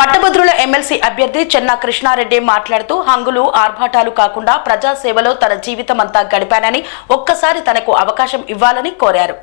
పట్టభద్రుల ఎమ్మెల్సీ అభ్యర్థి చెన్నా కృష్ణారెడ్డి మాట్లాడుతూ హంగులు ఆర్భాటాలు కాకుండా ప్రజాసేవలో తన జీవితమంతా గడిపానని ఒక్కసారి తనకు అవకాశం ఇవ్వాలని కోరారు.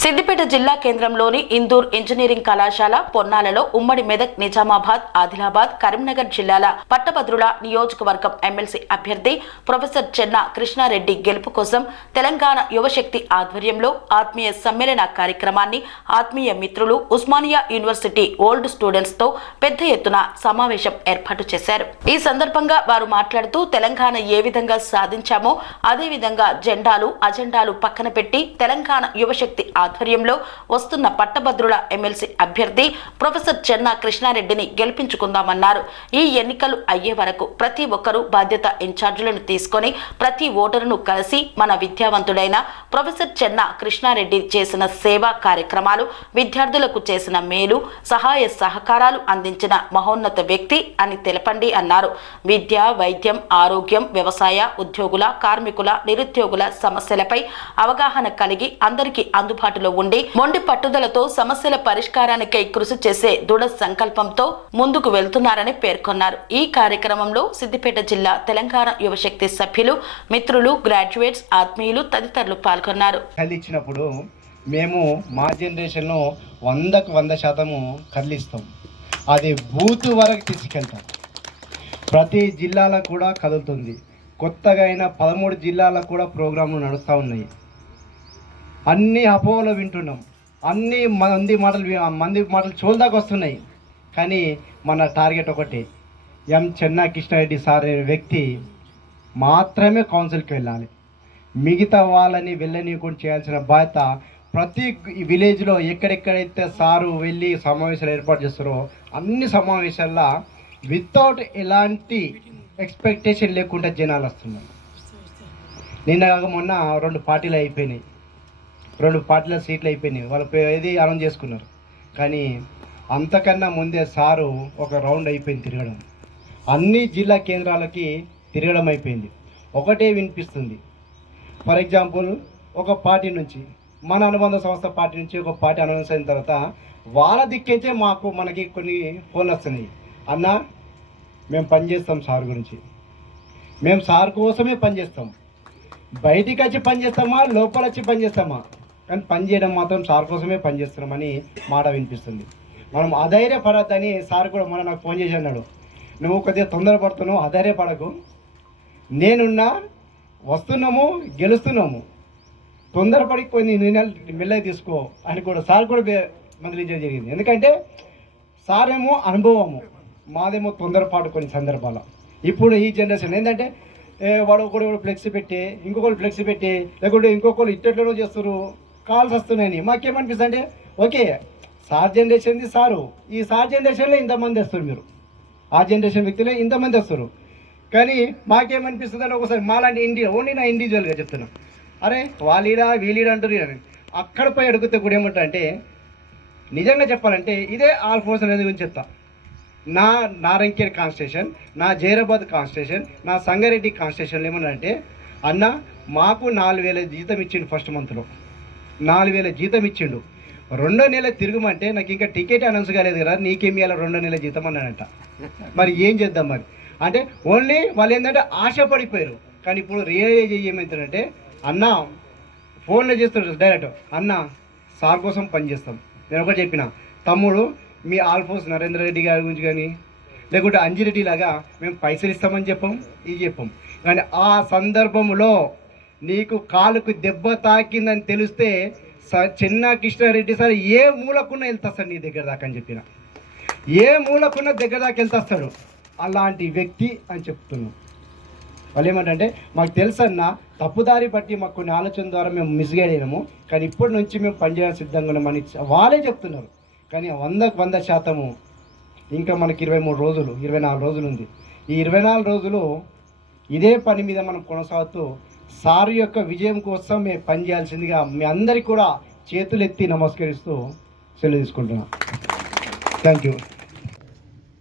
సిద్దిపేట జిల్లా కేంద్రంలోని ఇందూర్ ఇంజనీరింగ్ కళాశాల పొన్నాలలో ఉమ్మడి మెదక్, నిజామాబాద్, ఆదిలాబాద్, కరీంనగర్ జిల్లాల పట్టభద్రుల నియోజకవర్గం ఎమ్మెల్సీ అభ్యర్థి ప్రొఫెసర్ చెన్నా కృష్ణారెడ్డి గెలుపు కోసం తెలంగాణ యువశక్తి ఆధ్వర్యంలో ఆత్మీయ సమ్మేళన కార్యక్రమాన్ని ఆత్మీయ మిత్రులు ఉస్మానియా యూనివర్సిటీ ఓల్డ్ స్టూడెంట్స్ తో పెద్ద ఎత్తున సమావేశం ఏర్పాటు చేశారు. ఈ సందర్భంగా వారు మాట్లాడుతూ తెలంగాణ ఏ విధంగా సాధించామో అదే విధంగా జెండాలు అజెండాలు పక్కన పెట్టి తెలంగాణ యువశక్తి ఆధ్వర్యంలో వస్తున్న పట్టభద్రుల ఎమ్మెల్సీ అభ్యర్థి ప్రొఫెసర్ చెన్నా కృష్ణారెడ్డిని గెలిపించుకుందామన్నారు. ఈ ఎన్నికలు అయ్యే వరకు ప్రతి ఒక్కరూ బాధ్యత ఇన్ఛార్జీలను తీసుకొని ప్రతి ఓటరును కలిసి మన విద్యావంతుడైన ప్రొఫెసర్ చెన్నా కృష్ణారెడ్డి చేసిన సేవా కార్యక్రమాలు, విద్యార్థులకు చేసిన మేలు, సహాయ సహకారాలు అందించిన మహోన్నత వ్యక్తి అని తెలపండి అన్నారు. విద్య, వైద్యం, ఆరోగ్యం, వ్యవసాయ, ఉద్యోగుల, కార్మికుల, నిరుద్యోగుల సమస్యలపై అవగాహన కలిగి అందరికీ అందుబాటులో ఉండి మొండి పట్టుదలతో సమస్యల పరిష్కారానికై కృషి చేసే దృఢ సంకల్పంతో ముందుకు వెళ్తున్నారని పేర్కొన్నారు. ఈ కార్యక్రమంలో సిద్దిపేట జిల్లా తెలంగాణ యువశక్తి సభ్యులు, మిత్రులు, గ్రాడ్యుయేట్స్, ఆత్మీయులు తదితరులు పాల్గొన్నారు. కదిలించినప్పుడు మేము మా జనరేషన్లో 100% కదిలిస్తాం. అది బూత్ వరకు తీసుకెళ్తాం. ప్రతి జిల్లాలో కూడా కదులుతుంది. కొత్తగా అయిన 13 జిల్లాలకు కూడా ప్రోగ్రాంలు నడుస్తూ ఉన్నాయి. అన్ని అపోహలు వింటున్నాం. అన్ని మంది మాటలు చోల్దాకా వస్తున్నాయి. కానీ మన టార్గెట్ ఒకటి, చెన్నా కృష్ణారెడ్డి సార్ అనే వ్యక్తి మాత్రమే కౌన్సిల్కి వెళ్ళాలి. మిగతా వాళ్ళని వెళ్ళనీయకుండా చేయాల్సిన బాధ్యత ప్రతి విలేజ్లో ఎక్కడెక్కడైతే సారు వెళ్ళి సమావేశాలు ఏర్పాటు చేస్తారో అన్ని సమావేశాల్లో వితౌట్ ఎలాంటి ఎక్స్పెక్టేషన్ లేకుండా జనాలు వస్తున్నారు. నిన్న మొన్న 2 పార్టీలు అయిపోయినాయి. 2 పార్టీల సీట్లు అయిపోయినాయి. వాళ్ళు ఏది అనౌన్స్ చేసుకున్నారు. కానీ అంతకన్నా ముందే సారు ఒక రౌండ్ అయిపోయింది తిరగడం. అన్ని జిల్లా కేంద్రాలకి తిరగడం అయిపోయింది. ఒకటే వినిపిస్తుంది. ఫర్ ఎగ్జాంపుల్, ఒక పార్టీ నుంచి, మన అనుబంధ సంస్థ పార్టీ నుంచి ఒక పార్టీ అనౌన్స్ అయిన తర్వాత వాళ్ళ దిక్కించే మనకి కొన్ని ఫోన్లు వస్తున్నాయి. అన్న, మేము పనిచేస్తాం సార్ గురించి, మేము సార్ కోసమే పనిచేస్తాం. బయటికి వచ్చి పనిచేస్తామా, లోపల వచ్చి పనిచేస్తామా, కానీ పనిచేయడం మాత్రం సార్ కోసమే పనిచేస్తున్నామని మాట వినిపిస్తుంది. మనం అధైర్యపడద్దని సార్ కూడా మన నాకు ఫోన్ చేసి అన్నాడు, నువ్వు కొద్దిగా తొందరపడుతున్నావు, అధైర్యపడకు, నేనున్నా, వస్తున్నాము, గెలుస్తున్నాము, తొందరపడి కొన్ని నిర్ణయాలు మెల్లగా తీసుకో అని కూడా సార్ కూడా మందలించడం జరిగింది. ఎందుకంటే సార్ ఏమో అనుభవము, మాదేమో తొందరపాటు కొన్ని సందర్భాలు. ఇప్పుడు ఈ జనరేషన్ ఏంటంటే వాడు ఒకడు ఫ్లెక్సీ పెట్టి, ఇంకొకరు ఫ్లెక్సీ పెట్టి, లేకుంటే ఇంకొకరు ఇట్టెట్లలో చేస్తారు, కాల్స్ వస్తున్నాయని మాకేమనిపిస్తుంది అంటే, ఓకే సార్ జనరేషన్ది సారు, ఈ సార్ జనరేషన్లో ఇంతమంది వస్తారు, మీరు ఆ జనరేషన్ వ్యక్తులే ఇంతమంది వస్తారు. కానీ మాకేమనిపిస్తుంది అంటే ఒకసారి మాలాంటి ఓన్లీ నా ఇండివిజువల్గా చెప్తున్నాను, అరే వాళ్ళీడా వీలీడా అంటారు అని అక్కడ పోయి అడిగితే కూడా ఏమంటా అంటే, నిజంగా చెప్పాలంటే ఇదే ఆల్ ఫోర్స్ అనేది గురించి చెప్తా. నా నారంకేర్ కాన్స్టిట్యూషన్, నా జైరాబాద్ కాన్స్టిట్యూషన్, నా సంగారెడ్డి కాన్స్టిట్యూషన్లో ఏమన్నా అంటే, అన్న మాకు 4,000 జీతం ఇచ్చిండు. ఫస్ట్ మంత్లో 4,000 జీతం ఇచ్చిండు. 2వ నెల తిరుగుమంటే నాకు ఇంకా టికెట్ అనౌన్స్ కాలేదు కదా, నీకేమి ఇవ్వాలి 2వ నెల జీతం అన్నాడంట. మరి ఏం చేద్దాం మరి అంటే, ఓన్లీ వాళ్ళు ఏంటంటే ఆశపడిపోయారు. కానీ ఇప్పుడు రియలైజ్ ఏమవుతుందంటే, అన్న ఫోన్లో చేస్తారు డైరెక్ట్, అన్న సార్ కోసం పనిచేస్తాం. నేను ఒకటి చెప్పిన, తమ్ముడు మీ ఆల్ఫోర్స్ నరేంద్ర రెడ్డి గారి గురించి కానీ, లేకుంటే అంజిరెడ్డి లాగా మేము పైసలు ఇస్తామని చెప్పాం, ఇది చెప్పాం. కానీ ఆ సందర్భంలో నీకు కాలుకు దెబ్బ తాకిందని తెలిస్తే చెన్నా కృష్ణారెడ్డి సార్ ఏ మూలకున్న వెళ్తాస్తాడు నీ దగ్గర దాకా అని చెప్పిన, ఏ మూలకున్న దగ్గర దాకా వెళ్తాస్తాడు. అలాంటి వ్యక్తి అని చెప్తున్నాం. వాళ్ళు ఏమంటే, మాకు తెలుసన్న తప్పుదారి బట్టి మాకు కొన్ని ఆలోచన ద్వారా మేము మిస్గైడ్ అయినాము, కానీ ఇప్పటి నుంచి మేము పనిచేయడానికి సిద్ధంగా ఉన్నామని వాళ్ళే చెప్తున్నారు. కానీ 100% ఇంకా మనకి 23 రోజులు 24 రోజులు ఉంది. ఈ 24 రోజులు ఇదే పని మీద మనం కొనసాగుతూ సారు యొక్క విజయం కోసం మేము పనిచేయాల్సిందిగా మీ అందరికీ కూడా చేతులెత్తి నమస్కరిస్తూ సెలవు తీసుకుంటున్నాం. Thank you.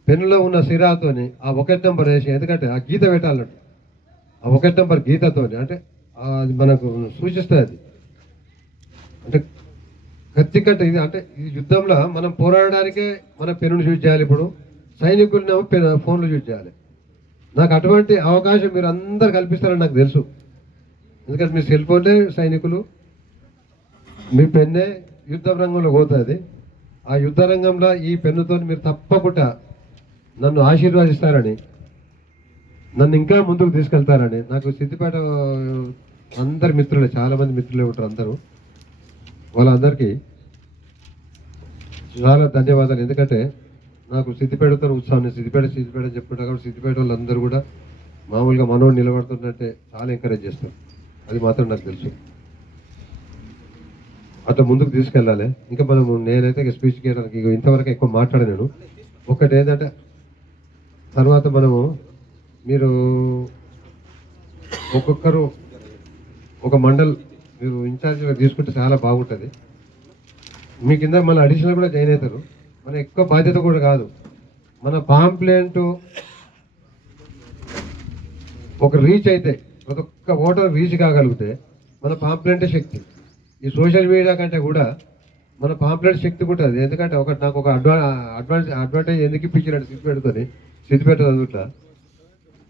పెన్నులో ఉన్న సిరాతోని ఆ 1 నెంబర్ వేసి, ఎందుకంటే ఆ గీత పెట్టాలన్నట్టు, ఆ 1 నెంబర్ గీతతోని అంటే అది మనకు సూచిస్తుంది. అది అంటే కత్తికట్ట ఇది అంటే ఈ యుద్ధంలో మనం పోరాడడానికే మన పెన్నును యూజ్ చేయాలి. ఇప్పుడు సైనికులనేమో ఫోన్లు యూజ్ చేయాలి. నాకు అటువంటి అవకాశం మీరు అందరు కల్పిస్తారని నాకు తెలుసు. ఎందుకంటే మీ సెల్ ఫోన్లే సైనికులు, మీ పెన్నే యుద్ధ రంగంలో పోతుంది. ఆ యుద్ధ రంగంలో ఈ పెన్నుతో మీరు తప్పకుండా నన్ను ఆశీర్వదిస్తారని, నన్ను ఇంకా ముందుకు తీసుకెళ్తారని నాకు సిద్దిపేట అందరి మిత్రులే, చాలామంది మిత్రులే ఉంటారు అందరూ. వాళ్ళందరికీ చాలా ధన్యవాదాలు. ఎందుకంటే నాకు సిద్దిపేటతో ఉత్సాహం, సిద్దిపేట చెప్పుకుంటా కాబట్టి సిద్దిపేట వాళ్ళందరూ కూడా మామూలుగా మనోడు నిలబడుతుందంటే చాలా ఎంకరేజ్ చేస్తారు. అది మాత్రం నాకు తెలుసు. అట్లా ముందుకు తీసుకెళ్ళాలి. ఇంకా మనము నేనైతే ఇక స్పీచ్ చేయడానికి ఇంతవరకు ఎక్కువ మాట్లాడలేను. ఒకటి ఏంటంటే తర్వాత మనము మీరు ఒక్కొక్కరు ఒక మండల్ మీరు ఇన్ఛార్జ్గా తీసుకుంటే చాలా బాగుంటుంది. మీ కింద మళ్ళీ అడిషనల్ కూడా జాయిన్ అవుతారు. మన ఎక్కువ బాధ్యత కూడా కాదు. మన పాంప్లెంట్ ఒక రీచ్ అయితే, ప్రతి ఒక్క ఓటర్ రీచ్ కాగలిగితే మన పాంప్లెంటే శక్తి. ఈ సోషల్ మీడియా కంటే కూడా మన పాంప్లెంట్ శక్తి కూడా అది. ఎందుకంటే నాకు ఒక అడ్వాంటేజ్ ఎందుకు ఇప్పించినట్టు సిద్దిపేట చదువుట్లా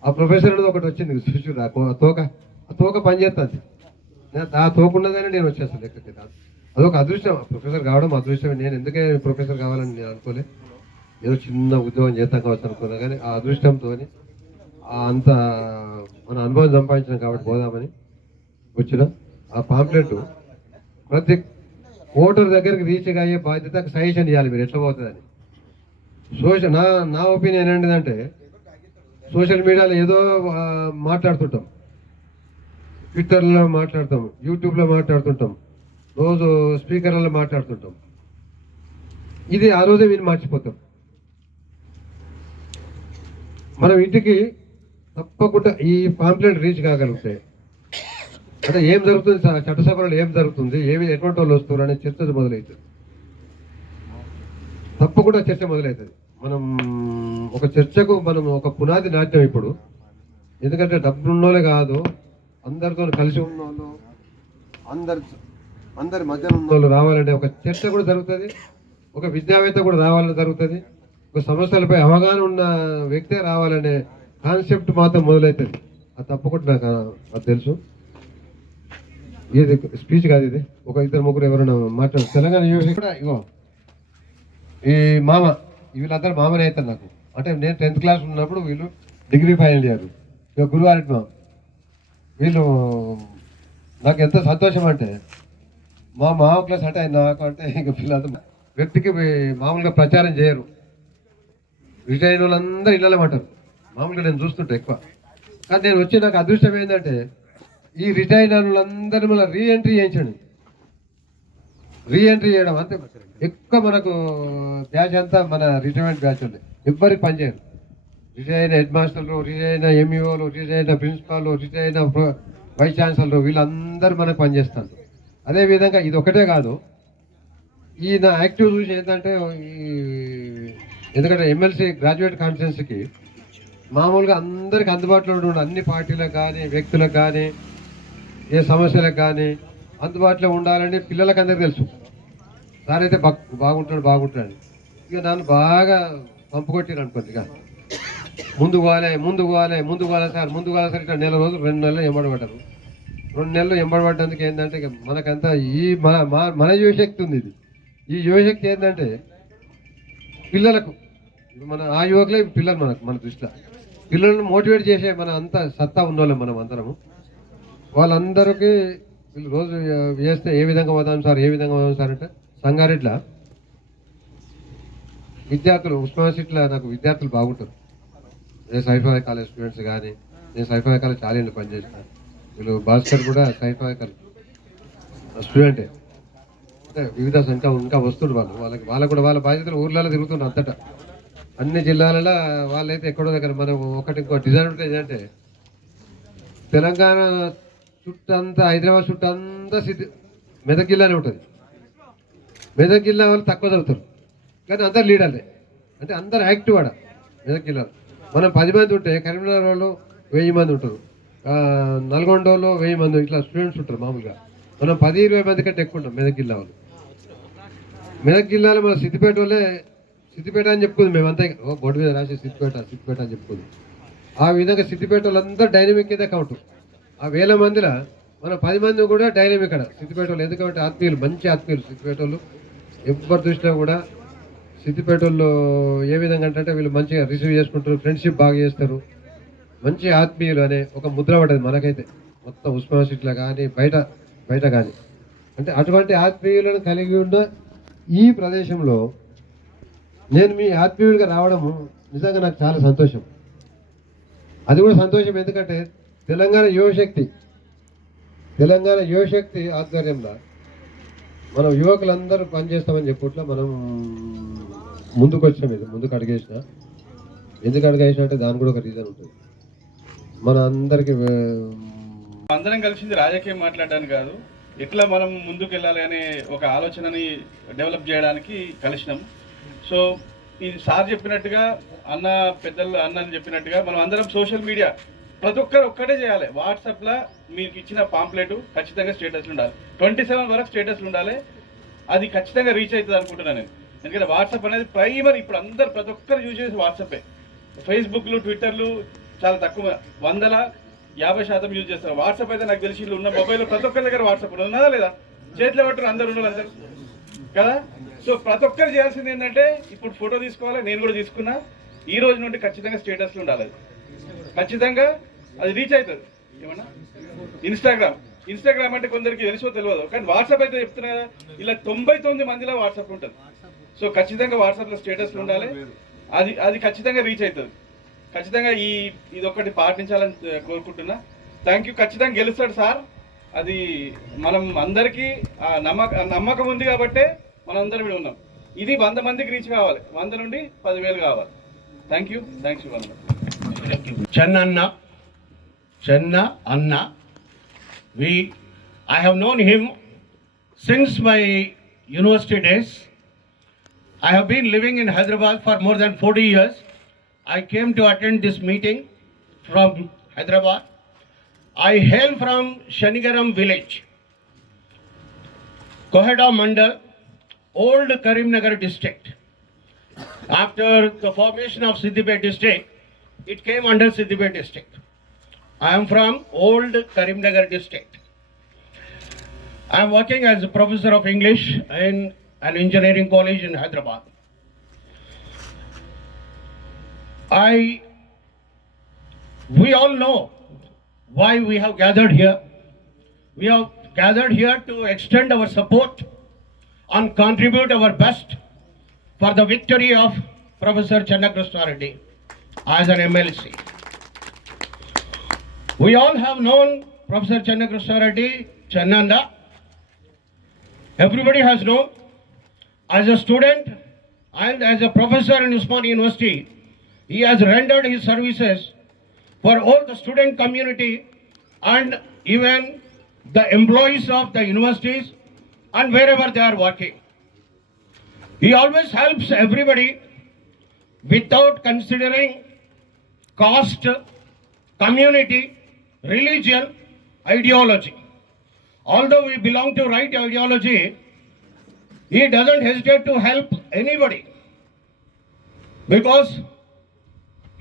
ఆ ప్రొఫెసర్ అనేది ఒకటి వచ్చింది చూసుడు. ఆ తోక పనిచేస్తుంది. ఆ తోక ఉన్నదని నేను వచ్చేస్తాను లెక్కకి. అదొక అదృష్టం. ప్రొఫెసర్ కావడం అదృష్టం. నేను ఎందుకే ప్రొఫెసర్ కావాలని నేను అనుకోలే. ఏదో చిన్న ఉద్యోగం చేస్తాం కావచ్చు అనుకున్నా. కానీ ఆ అదృష్టంతో అంత మన అనుభవం సంపాదించినాం కాబట్టి పోదామని వచ్చిన. ఆ పాంప్లెట్ ప్రతి ఓటర్ దగ్గరికి రీచ్ అయ్యే బాధ్యత సజెషన్ ఇవ్వాలి మీరు ఎట్లా పోతుందని. నా ఒపీనియన్ ఏంటిదంటే సోషల్ మీడియాలో ఏదో మాట్లాడుతుంటాం, ట్విట్టర్లో మాట్లాడతాం, యూట్యూబ్లో మాట్లాడుతుంటాం, రోజు స్పీకర్లలో మాట్లాడుతుంటాం. ఇది ఆ రోజే వీళ్ళు మర్చిపోతాం. మనం ఇంటికి తప్పకుండా ఈ పాంప్లెట్ రీచ్ కాగలుగుతాయి. అంటే ఏం జరుగుతుంది, చట్టసభలో ఏం జరుగుతుంది, ఎటువంటి వాళ్ళు వస్తారు అనే చర్చ మొదలవుతుంది. తప్పకుండా చర్చ మొదలవుతుంది. మనం ఒక చర్చకు మనం ఒక పునాది నాట్యం ఇప్పుడు. ఎందుకంటే డబ్బున్నోళ్ళే కాదు, అందరితో కలిసి ఉన్నోళ్ళు, అందరి మధ్యన ఉన్నోళ్ళు రావాలంటే ఒక చర్చ కూడా జరుగుతుంది. ఒక విద్యావేత్త కూడా రావాలని జరుగుతుంది. ఒక సమస్యలపై అవగాహన ఉన్న వ్యక్తే రావాలనే కాన్సెప్ట్ మాత్రం మొదలవుతుంది. అది తప్పకుండా నాకు అది తెలుసు. ఇది స్పీచ్ కాదు, ఇది ఒక ఇద్దరు ముగ్గురు ఎవరైనా మాట్లాడు. తెలంగాణ యూనివర్సిటీ కూడా ఇగో ఈ మామ, వీళ్ళందరూ మామనే అవుతారు నాకు. అంటే నేను 10th క్లాస్ ఉన్నప్పుడు వీళ్ళు డిగ్రీ ఫైనల్ ఇయర్. ఇక గురువారెడ్డి మామ, వీళ్ళు నాకు ఎంత సంతోషం అంటే మా మామ క్లాస్ అంటే నాకు అంటే ఇక వీళ్ళంతా వ్యక్తికి మామూలుగా ప్రచారం చేయరు. రిటైర్ వాళ్ళందరూ ఇళ్ళలో అంటారు. మామూలుగా నేను చూస్తుంటా ఎక్కువ. కానీ నేను వచ్చి నాకు అదృష్టం ఏంటంటే ఈ రిటైర్ వాళ్ళందరూ మళ్ళీ రీఎంట్రీ చేయించండి. రీఎంట్రీ చేయడం అంతే ఎక్కువ. మనకు బ్యాచ్ అంతా మన రిటైర్మెంట్ బ్యాచ్ ఉంది. ఎవ్వరికి పనిచేయరు. రిటైర్ అయిన హెడ్ మాస్టర్లు, రిటైర్ అయిన ఎంఈఓలు, రిటైర్ అయిన ప్రిన్సిపాల్, రిటైర్ అయిన వైస్ ఛాన్సలర్, వీళ్ళందరూ మనకు పనిచేస్తారు. అదేవిధంగా ఇది ఒకటే కాదు, ఈ నా యాక్టివ్ చూసి ఏంటంటే ఎందుకంటే ఎమ్మెల్సీ గ్రాడ్యుయేట్ కాన్ఫరెన్స్కి మామూలుగా అందరికి అందుబాటులో ఉండే అన్ని పార్టీలకు కానీ వ్యక్తులకు కానీ ఏ సమస్యలకు కానీ అందుబాటులో ఉండాలని పిల్లలకు అందరికీ తెలుసు. సార్ అయితే బాగుంటాడు. ఇక నన్ను బాగా పంపుకొట్టారు అనుకోండి. ఇక ముందుకు పోవాలి సార్ ఇట్లా నెల రోజులు 2 నెలలు ఎంబడబడ్డారు. 2 నెలలు ఎంబడబడ్డందుకు ఏంటంటే ఇక మనకంతా ఈ మన యువశక్తి ఉంది. ఇది ఈ యువశక్తి ఏంటంటే పిల్లలకు మన ఆ యువకులే పిల్లలు మన దృష్టిలో పిల్లలను మోటివేట్ చేసే మన అంతా సత్తా ఉన్నోళ్ళం మనం అందరము. వాళ్ళందరికీ వీళ్ళు రోజు చేస్తే ఏ విధంగా పోదాం సార్ అంటే సంగారెడ్ల విద్యార్థులు, ఉస్మానియాలో నాకు విద్యార్థులు బాగుంటారు. నేను సైఫాయ్ కాలేజ్ స్టూడెంట్స్ కానీ, నేను సైఫాయ్ కాలేజ్ చాలా ఏళ్ళు పనిచేస్తాను. వీళ్ళు భాస్కర్ కూడా సైఫాయ్ కాలేజ్ స్టూడెంటే. అంటే వివిధ ఇంకా వస్తుండ్రు వాళ్ళకు కూడా వాళ్ళ బాధ్యతలు ఊర్లలో తిరుగుతున్నారు అంతటా అన్ని జిల్లాలలో. వాళ్ళైతే ఎక్కడో దగ్గర మనం ఇంకో డిసడ్వాంటేజ్ అంటే తెలంగాణ చుట్టంతా, హైదరాబాద్ చుట్టంతా మెదక్ జిల్లానే ఉంటుంది. మెదక్ జిల్లా వాళ్ళు తక్కువ చదువుతారు కానీ అందరు లీడర్లే. అంటే అందరు యాక్టివ్ ఆడ మెదక్ జిల్లాలో. మనం 10 మంది ఉంటే కరీంనగర్ వాళ్ళు 1000 మంది ఉంటారు, నల్గొండ వాళ్ళు 1000 మంది, ఇట్లా స్టూడెంట్స్ ఉంటారు మామూలుగా. మనం 10-20 మంది కంటే ఎక్కువ ఉంటాం మెదక్ జిల్లా వాళ్ళు. మెదక్ జిల్లాలో మన సిద్దిపేట వాళ్ళే సిద్దిపేట అని చెప్పుకుంది మేమంతా ఓ బోర్డు మీద రాసి సిద్దిపేట సిద్దిపేట అని చెప్పుకుంది. ఆ విధంగా సిద్దిపేట వాళ్ళందరూ డైనమిక్ అయితే కౌంట్. ఆ 1000 మందిలో మన 10 మంది కూడా డైనమిక్ ఇక్కడ సిద్దిపేట వాళ్ళు. ఎందుకంటే ఆత్మీయులు, మంచి ఆత్మీయులు సిద్దిపేట వాళ్ళు. ఎవరు చూసినా కూడా సిద్దిపేట వాళ్ళు ఏ విధంగా అంటే వీళ్ళు మంచిగా రిసీవ్ చేసుకుంటారు, ఫ్రెండ్షిప్ బాగా చేస్తారు, మంచి ఆత్మీయులు అనే ఒక ముద్ర పడ్డది మనకైతే మొత్తం ఉస్మాన్ సిటీలో కానీ బయట కానీ. అంటే అటువంటి ఆత్మీయులను కలిగి ఉన్న ఈ ప్రదేశంలో నేను మీ ఆత్మీయుడిగా రావడము నిజంగా నాకు చాలా సంతోషం. అది కూడా సంతోషం ఎందుకంటే తెలంగాణ యువశక్తి ఆధ్వర్యంలో మనం యువకులందరూ పనిచేస్తామని చెప్పుట్లా మనం ముందుకు వచ్చాం. ఇది ముందుకు అడిగేసిన, ఎందుకు అడిగేసిన అంటే దానికి కూడా ఒక రీజన్ ఉంటుంది. మన అందరికి అందరం కలిసింది రాజకీయం మాట్లాడడానికి కాదు, ఎట్లా మనం ముందుకు వెళ్ళాలి అనే ఒక ఆలోచనని డెవలప్ చేయడానికి కలిసినాం. సో ఇది సార్ చెప్పినట్టుగా, అన్నని చెప్పినట్టుగా మనం అందరం సోషల్ మీడియా ప్రతి ఒక్కరు ఒక్కటే చేయాలి. వాట్సాప్లో మీకు ఇచ్చిన పాంప్లెట్ ఖచ్చితంగా స్టేటస్లు ఉండాలి. 27 వరకు స్టేటస్లు ఉండాలి. అది ఖచ్చితంగా రీచ్ అవుతుంది అనుకుంటున్నాను నేను. ఎందుకంటే వాట్సాప్ అనేది ప్రైమరీ, ఇప్పుడు అందరు ప్రతి ఒక్కరు యూజ్ చేసి వాట్సాపే. ఫేస్బుక్లు, ట్విట్టర్లు చాలా తక్కువ, 100-50% యూజ్ చేస్తారు. వాట్సాప్ అయితే నాకు తెలిసి ఉన్న మొబైల్ ప్రతి ఒక్కరి దగ్గర వాట్సాప్ ఉన్నదా లేదా, చేతిలో పట్టుకుని అందరు ఉన్నారు అందరు కదా. సో ప్రతి ఒక్కరు చేయాల్సింది ఏంటంటే ఇప్పుడు ఫోటో తీసుకోవాలి. నేను కూడా తీసుకున్నా. ఈ రోజు నుండి ఖచ్చితంగా స్టేటస్లు ఉండాలి. అది ఖచ్చితంగా అది రీచ్ అవుతుంది. ఏమన్నా ఇన్స్టాగ్రామ్ అంటే కొందరికి తెలుసో తెలియదు, కానీ వాట్సాప్ అయితే చెప్తున్నా కదా, ఇలా 99 మందిలో వాట్సాప్ ఉంటుంది. సో ఖచ్చితంగా వాట్సాప్లో స్టేటస్లు ఉండాలి. అది ఖచ్చితంగా రీచ్ అవుతుంది. ఖచ్చితంగా ఇది ఒకటి పాటించాలని కోరుకుంటున్నా. Thank you. ఖచ్చితంగా గెలుస్తాడు సార్. అది మనం అందరికీ నమ్మకం ఉంది కాబట్టే మనందరం ఇక్కడ ఉన్నాం. ఇది 100 మందికి రీచ్ కావాలి, 100 నుండి 10,000 కావాలి. Thank you. Channa Anna. I have known him since my university days. I have been living in Hyderabad for more than 40 years. I came to attend this meeting from Hyderabad. I hail from Shanigaram village, Kohada Mandal, old Karimnagar district. After the formation of Siddipet district, it came under Siddipet district. I am from old Karimnagar district. I am working as a professor of English in an engineering college in Hyderabad. We all know why we have gathered here. We have gathered here to extend our support and contribute our best for the victory of Professor Channa Krishna Reddy as an MLC. We all have known Professor Channa Krishna Reddy, Channanda. Everybody has known. As a student and as a professor in Usman University, he has rendered his services for all the student community and even the employees of the universities and wherever they are working. He always helps everybody without considering caste, community, religion, ideology. Although we belong to right ideology, he doesn't hesitate to help anybody because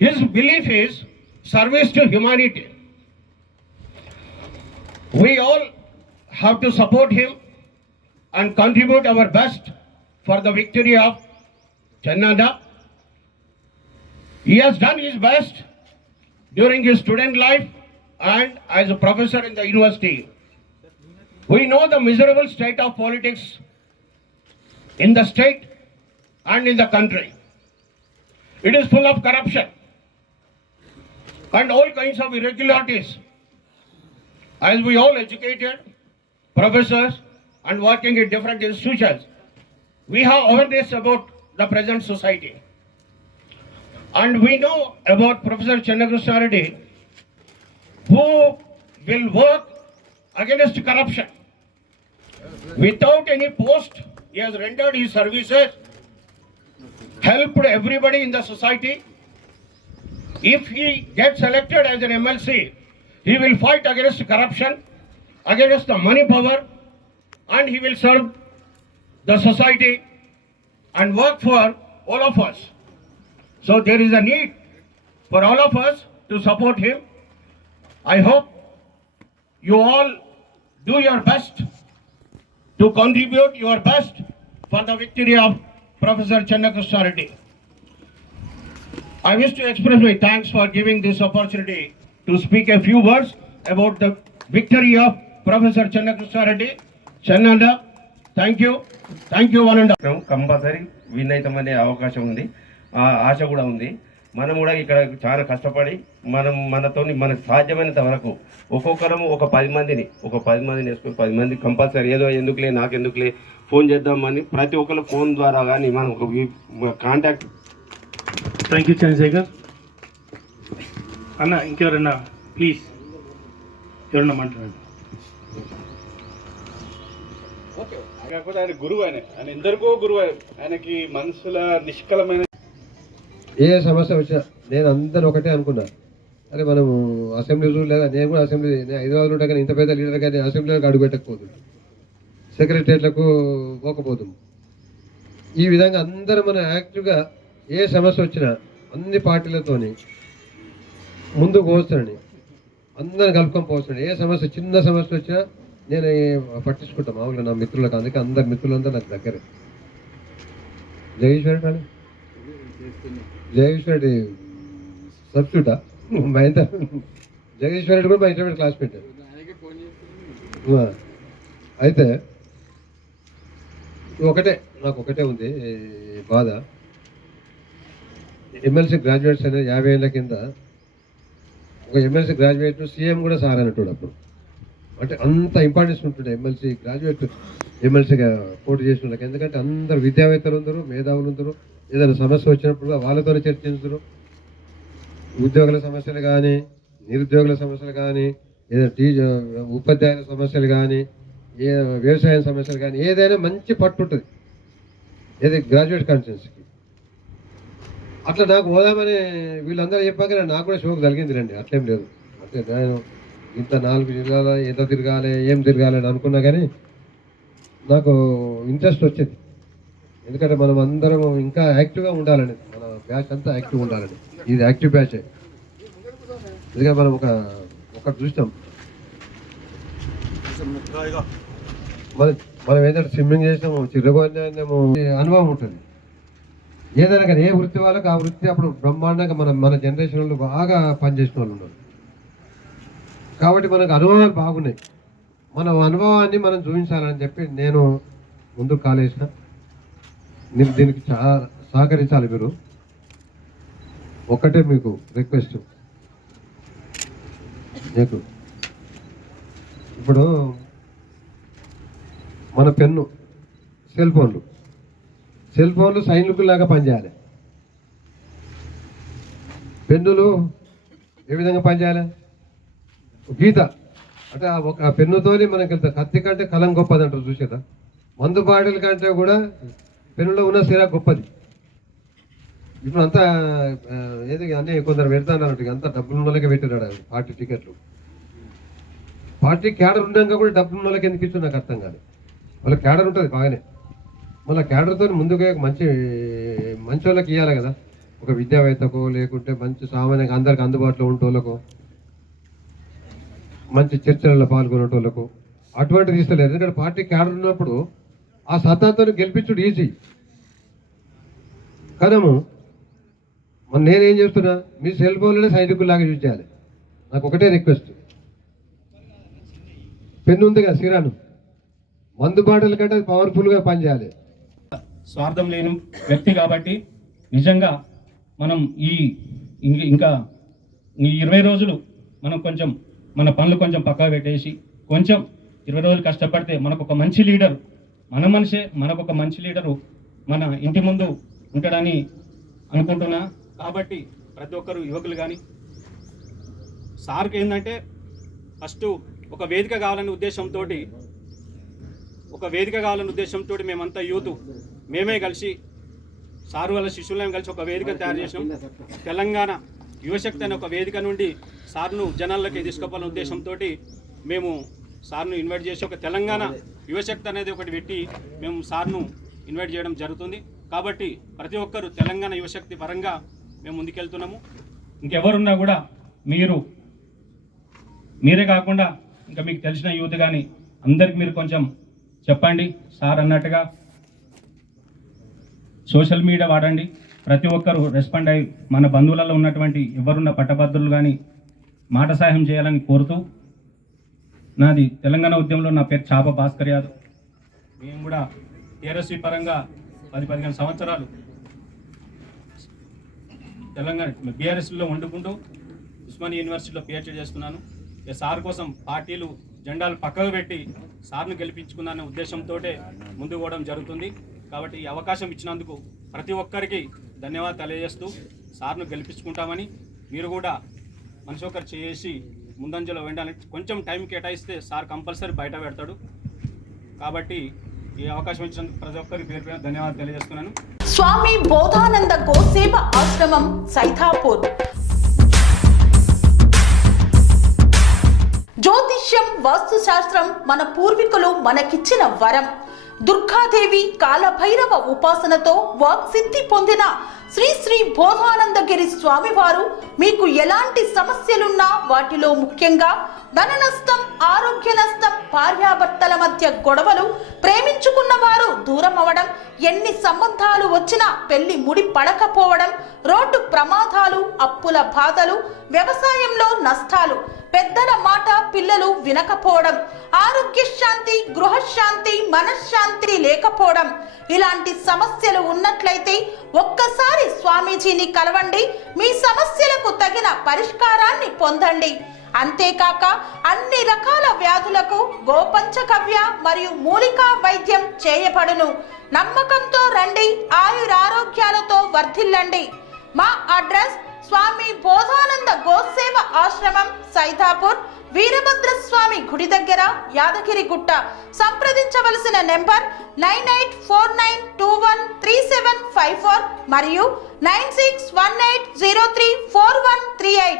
his belief is service to humanity. We all have to support him and contribute our best for the victory of Channanda. He has done his best during his student life and as a professor in the university. We know the miserable state of politics in the state and in the country. It is full of corruption and all kinds of irregularities. As we all educated professors and working in different institutions, we have awareness about the present society. And we know about Professor Channa Krishna Reddy, who will work against corruption. Without any post, he has rendered his services, helped everybody in the society. If he gets elected as an MLC, he will fight against corruption, against the money power, and he will serve the society and work for all of us. So there is a need for all of us to support him. I hope you all do your best to contribute your best for the victory of Professor Channakrishna Reddy. I wish to express my thanks for giving this opportunity to speak a few words about the victory of Professor Channakrishna Reddy. Channanda, thank you one and all. Compulsory win అవుతామనే అవకాశం ఉంది, ఆశ కూడా ఉంది. మనం కూడా ఇక్కడ చాలా కష్టపడి మనకు సాధ్యమైనంత వరకు ఒక్కొక్కరము ఒక 10 మందిని వేసుకొని 10 మంది కంపల్సరీ ఏదో ఎందుకులే నాకెందుకులే ఫోన్ చేద్దామని ప్రతి ఒక్కరు ఫోన్ ద్వారా కానీ మనం ఒక కాంటాక్ట్. థ్యాంక్ యూ చంద్రశేఖర్ అన్న. ఇంకెవరన్నా ప్లీజ్, ఎవరన్నా మాట్లాడండి. కాకపోతే ఆయన గురువు, ఆయన ఎందరికో గురువు. ఆయనకి మనసుల నిష్కలమైన ఏ సమస్య వచ్చినా నేను అందరూ ఒకటే అనుకున్నా, అరే మనము అసెంబ్లీ రూల్ లేదా, నేను కూడా అసెంబ్లీ హైదరాబాద్ ఉంటా కానీ ఇంత పెద్ద లీడర్ కానీ అసెంబ్లీలకు అడుగు పెట్టకపోతుంది, సెక్రటరియట్లకు పోకపోతుంది. ఈ విధంగా అందరూ మనం యాక్టివ్గా ఏ సమస్య వచ్చినా అన్ని పార్టీలతోని ముందుకు పోస్తానని అందరిని కలుపుకొని పోస్తాను. ఏ సమస్య చిన్న సమస్య వచ్చినా నేను పట్టించుకుంటాను మామూలుగా నా మిత్రులకు. అందుకే అందరు మిత్రులంతా నాకు దగ్గరే. జగదీశ్వరుడు సబ్స్టిట్యూటా మా ఇంత జగదీశ్వరుడు కూడా మా ఇంటర్మీడియట్ క్లాస్ పెట్టారు. అయితే నాకు ఒకటే ఉంది బాధ. ఎమ్మెల్సీ గ్రాడ్యుయేట్స్ అనేది 50 ఏళ్ళ కింద ఒక ఎమ్మెల్సీ గ్రాడ్యుయేట్ సీఎం కూడా సార్ అన్నట్టు అప్పుడు. అంటే అంత ఇంపార్టెన్స్ ఉంటుండే ఎమ్మెల్సీ గ్రాడ్యుయేట్ ఎమ్మెల్సీగా పోటీ చేసిన వాళ్ళకి. ఎందుకంటే అందరు విద్యావేత్తలు ఉందరు, మేధావులు ఉందరు. ఏదైనా సమస్య వచ్చినప్పుడు వాళ్ళతోనే చర్చించరు. ఉద్యోగుల సమస్యలు కానీ, నిరుద్యోగుల సమస్యలు కానీ, ఏదైనా ఉపాధ్యాయుల సమస్యలు కానీ, వ్యవసాయ సమస్యలు కానీ, ఏదైనా మంచి పట్టు ఉంటుంది ఏది గ్రాడ్యుయేట్ కాన్ఫరెన్స్కి. అట్లా నాకు పోదామని వీళ్ళందరూ చెప్పాక నాకు కూడా షోక్ కలిగింది రండి. అట్లేం లేదు, అంటే నేను ఇంత 4 జిల్లాలో ఎంత తిరగాలి, ఏం తిరగాలి అని అనుకున్నా కానీ నాకు ఇంట్రెస్ట్ వచ్చింది. ఎందుకంటే మనం అందరం ఇంకా యాక్టివ్గా ఉండాలని, మన బ్యాచ్ అంతా యాక్టివ్ ఉండాలని. ఇది యాక్టివ్ బ్యాచే. ఎందుకంటే మనం ఒకటి చూసినాం, మనం ఏదైనా స్విమ్మింగ్ చేసినాము, చిరుగొన్నాము, అనుభవం ఉంటుంది. ఏదైనా కానీ ఏ వృత్తి వాళ్ళకి ఆ వృత్తి అప్పుడు బ్రహ్మాండంగా మన జనరేషన్ వాళ్ళు బాగా పనిచేసిన వాళ్ళు ఉన్నారు. కాబట్టి మనకు అనుభవాలు బాగున్నాయి. మన అనుభవాన్ని మనం చూపించాలని చెప్పి నేను ముందుకు కాలేసిన. దీనికి చాలా సహకరించాలి మీరు. ఒక్కటే మీకు రిక్వెస్ట్, మీకు ఇప్పుడు మన పెన్ను, సెల్ ఫోన్లు సైనికుల్లాగా పనిచేయాలి. పెన్నులు ఏ విధంగా పనిచేయాలి? గీత అంటే ఆ పెన్నుతోని మనకి వెళ్తా. కత్తి కంటే కలం గొప్పది అంటారు చూసారా? మందు బాటిల్ కంటే కూడా పెన్నులో ఉన్న సిరా గొప్పది. ఇప్పుడు అంతా ఏది అన్నీ కొందరు పెడతానన్నట్టు అంతా డబ్బులు ఉన్నోళ్ళకే పెట్టినాడు పార్టీ టికెట్లు. పార్టీ క్యాడర్ ఉండగా కూడా డబ్బులు ఉన్నోళ్ళకి ఎందుకు ఇచ్చు నాకు అర్థం కాదు. వాళ్ళ క్యాడర్ ఉంటుంది బాగానే, మళ్ళీ క్యాడర్తో ముందుగా మంచి వాళ్ళకి ఇవ్వాలి కదా. ఒక విద్యావేత్తకో లేకుంటే మంచి సామాన్యంగా అందరికి అందుబాటులో ఉండేటోళ్ళకు, మంచి చర్చలలో పాల్గొనేటోళ్ళకు అటువంటిది ఇస్తలేదు. ఎందుకంటే పార్టీ క్యాడర్ ఉన్నప్పుడు ఆ సత్తాతో గెలిపించుడు ఈజీ. కనము నేనేం చేస్తున్నా, మీ సెల్ ఫోన్లోనే సైనికుల్లాగా యూజ్ చేయాలి. నాకు ఒకటే రిక్వెస్ట్, పెన్ను ఉంది కదా సిరాను, మందు బాటల కంటే అది పవర్ఫుల్గా పనిచేయాలి. స్వార్థం లేని వ్యక్తి కాబట్టి నిజంగా మనం ఇంకా ఈ 20 రోజులు మనం కొంచెం మన పనులు కొంచెం పక్కా పెట్టేసి కొంచెం 20 రోజులు కష్టపడితే మనకు ఒక మంచి లీడర్, మనకు ఒక మంచి లీడరు మన ఇంటి ముందు ఉంటాడని అనుకుంటున్నా. కాబట్టి ప్రతి ఒక్కరు యువకులు కానీ సార్కి ఏంటంటే ఫస్ట్ ఒక వేదిక కావాలనే ఉద్దేశంతో మేమంతా యూత్ మేమే కలిసి సారు వాళ్ళ శిష్యులను కలిసి ఒక వేదిక తయారు చేసాం. తెలంగాణ యువశక్తి అనే ఒక వేదిక నుండి సార్ను జనాల్లోకి తీసుకుపోవాలనే ఉద్దేశంతో మేము సార్ను ఇన్వైట్ చేసి ఒక తెలంగాణ యువశక్తి అనేది ఒకటి పెట్టి మేము సార్ను ఇన్వైట్ చేయడం జరుగుతుంది. కాబట్టి ప్రతి ఒక్కరు తెలంగాణ యువశక్తి పరంగా మేము ముందుకెళ్తున్నాము. ఇంకెవరున్నా కూడా మీరే కాకుండా ఇంకా మీకు తెలిసిన యూత్ కానీ అందరికి మీరు కొంచెం చెప్పండి. సార్ అన్నట్టుగా సోషల్ మీడియా వాడండి. ప్రతి ఒక్కరు రెస్పాండ్ అయ్యి మన బంధువులలో ఉన్నటువంటి ఎవరున్న పట్టభద్రులు కానీ మాట సహాయం చేయాలని కోరుతూ, నాది తెలంగాణ ఉద్యమంలో నా పేరు చాప భాస్కర్ యాదవ్. మేము కూడా టీఆర్ఎస్వి పరంగా 10-15 సంవత్సరాలు తెలంగాణ బీఆర్ఎస్లో వండుకుంటూ ఉస్మానియా యూనివర్సిటీలో పిహెచ్డీ చేస్తున్నాను. సార్ కోసం పార్టీలు జెండాలు పక్కకు పెట్టి సార్ను గెలిపించుకుందనే ఉద్దేశంతో ముందుకు పోవడం జరుగుతుంది. కాబట్టి ఈ అవకాశం ఇచ్చినందుకు ప్రతి ఒక్కరికి ధన్యవాదాలు తెలియజేస్తూ సార్ను గెలిపించుకుంటామని, మీరు కూడా మనిషి ఒకరు చేసి ముందంజలో వెళ్ళాలని కొంచెం టైం కేటాయిస్తే సార్ కంపల్సరీ బయట పెడతాడు. కాబట్టి ఈ అవకాశం ఇచ్చినందుకు ప్రతి ఒక్కరికి పేరు పేరు ధన్యవాదాలు తెలియజేస్తున్నాను. స్వామి బోధానంద గోసేవ ఆశ్రమం సైథాపూర్. జ్యోతిష్యం, వాస్తుశాస్త్రం మన పూర్వీకులు మనకిచ్చిన వరం. దుర్గాదేవి, కాలభైరవ ఉపాసనతో వాక్సిద్ధి పొందిన శ్రీ శ్రీ బోధానందగిరి స్వామివారు మీకు ఎలాంటి సమస్యలున్నా, వాటిలో ముఖ్యంగా ధన నష్టం, ఆరోగ్య నష్టం, భార్యాభర్తల మధ్య గొడవలు, ప్రేమించుకున్న వారు దూరం అవడం, ఎన్ని సంబంధాలు వచ్చినా పెళ్లి ముడి పడకపోవడం, రోడ్డు ప్రమాదాలు, అప్పుల బాధలు, వ్యవసాయంలో నష్టాలు, పెద్దల మాట పిల్లలు వినకపోవడం, ఆరోగ్య శాంతి, గృహశాంతి, మనశ్శాంతి లేకపోవడం, ఇలాంటి సమస్యలు ఉన్నట్లయితే ఒక్కసారి స్వామీజీని కలవండి. మీ సమస్యలకు తగిన పరిష్కారాన్ని పొందండి. అంతేకాక అన్ని రకాల వ్యాధులకు గోపంచగవ్య మరియు మూలికా వైద్యం చేయబడును. నమ్మకంతో రండి, ఆయురారోగ్యాలతో వర్ధిల్లండి. మా అడ్రస్ స్వామి బోధానంద గోసేవ ఆశ్రమం సైథాపూర్, వీరభద్రస్వామి గుడి దగ్గర, యాదగిరిగుట్ట. సంప్రదించవలసిన నెంబర్ 9849213754 మరియు 9618034138.